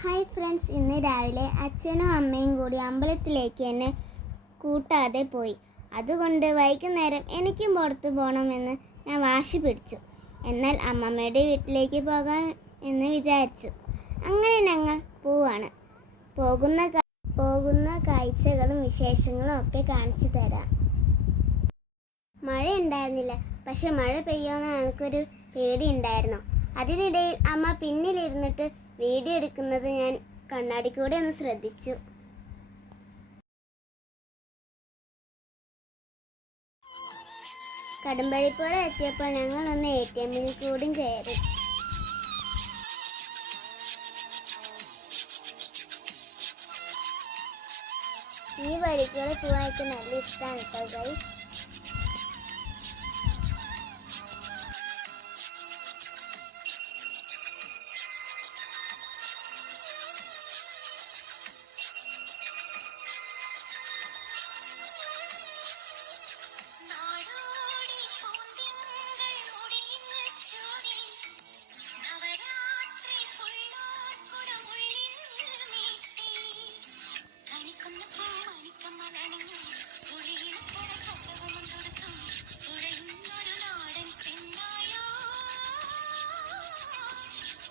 Hi friends, ഇന്ന് രാവിലെ അച്ഛനും അമ്മയും കൂടി അമ്പലത്തിലേക്ക് എന്നെ കൂട്ടാതെ പോയി. അതുകൊണ്ട് വൈകുന്നേരം എനിക്കും പുറത്തു പോകണമെന്ന് ഞാൻ വാശി പിടിച്ചു. എന്നാൽ അമ്മമ്മയുടെ വീട്ടിലേക്ക് പോകാൻ എന്ന് വിചാരിച്ചു. അങ്ങനെ ഞങ്ങൾ പോവാണ്. പോകുന്ന കാഴ്ചകളും വിശേഷങ്ങളും ഒക്കെ കാണിച്ചു തരാം. മഴ ഉണ്ടായിരുന്നില്ല, പക്ഷെ മഴ പെയ്യുമെന്ന് ഞങ്ങൾക്കൊരു പേടിയുണ്ടായിരുന്നു. അതിനിടയിൽ അമ്മ പിന്നിലിരുന്നിട്ട് വീഡിയോ എടുക്കുന്നത് ഞാൻ കണ്ണാടി കൂടെ ഒന്ന് ശ്രദ്ധിച്ചു. കടമ്പഴിപ്പുഴ എത്തിയപ്പോൾ ഞങ്ങൾ ഒന്ന് ATM കൂടി കയറി. ഈ വഴിക്കൂടെ പോകാനൊക്കെ നല്ല ഇഷ്ടമാണ് കേട്ടോ ഗൈസ്.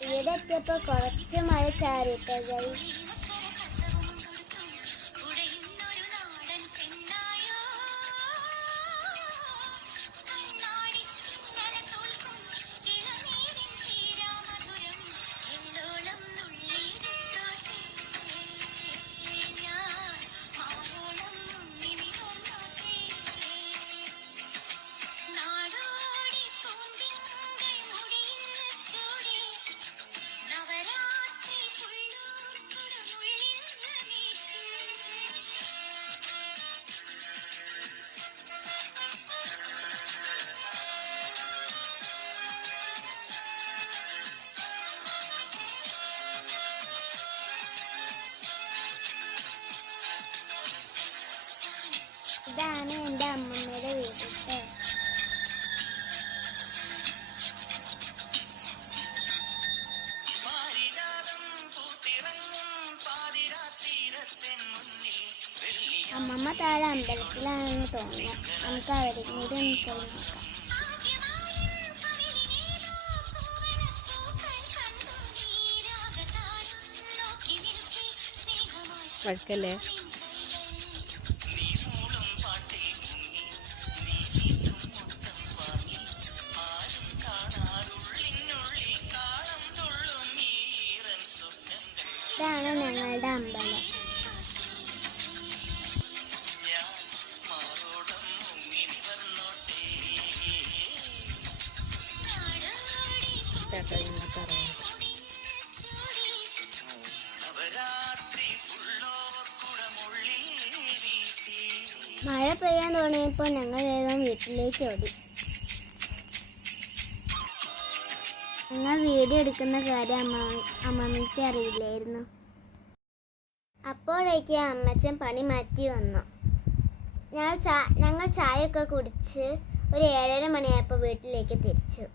ഇവിടെ എത്തിയപ്പോൾ കുറച്ച് മഴ ചാറിയിട്ട് ഗൈസ്. ഇതാണ് എൻ്റെ അമ്മമ്മയുടെ വീട്. അമ്മമ്മ താഴെ അമ്പലത്തിലാണെന്ന് തോന്നുന്നു. നമുക്ക് അവിടെ കൂടി ഒന്ന് പോയി നോക്കാം. വഴക്കല്ലേ? ഇതാണ് ഞങ്ങളുടെ അമ്പലം. മഴ പെയ്യാൻ തുടങ്ങിയപ്പോൾ ഞങ്ങൾ വേഗം വീട്ടിലേക്ക് ഓടി. ഞങ്ങൾ വീഡിയോ എടുക്കുന്ന കാര്യം അമ്മമ്മയ്ക്ക് അറിയില്ലായിരുന്നു. അപ്പോഴേക്ക് അമ്മച്ചൻ പണി മാറ്റി വന്നു. ഞങ്ങൾ ചായയൊക്കെ കുടിച്ച് ഒരു 7:30 മണിയായപ്പോൾ വീട്ടിലേക്ക് തിരിച്ചു.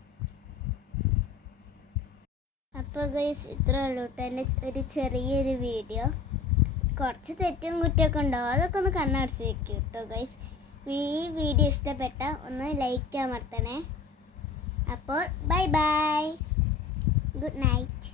അപ്പോൾ ഗൈസ്, ഇത്രേ ഉള്ളൂ കേട്ടോ എൻ്റെ ഒരു ചെറിയൊരു വീഡിയോ. കുറച്ച് തെറ്റും കുറ്റമൊക്കെ ഉണ്ടാവും, അതൊക്കെ ഒന്ന് കണ്ണടച്ച് വെക്കും കേട്ടോ ഗൈസ്. ഈ വീഡിയോ ഇഷ്ടപ്പെട്ട ഒന്ന് ലൈക്ക് അമർത്തണേ. അപ്പോൾ ബൈ ബൈ, ഗുഡ് നൈറ്റ്.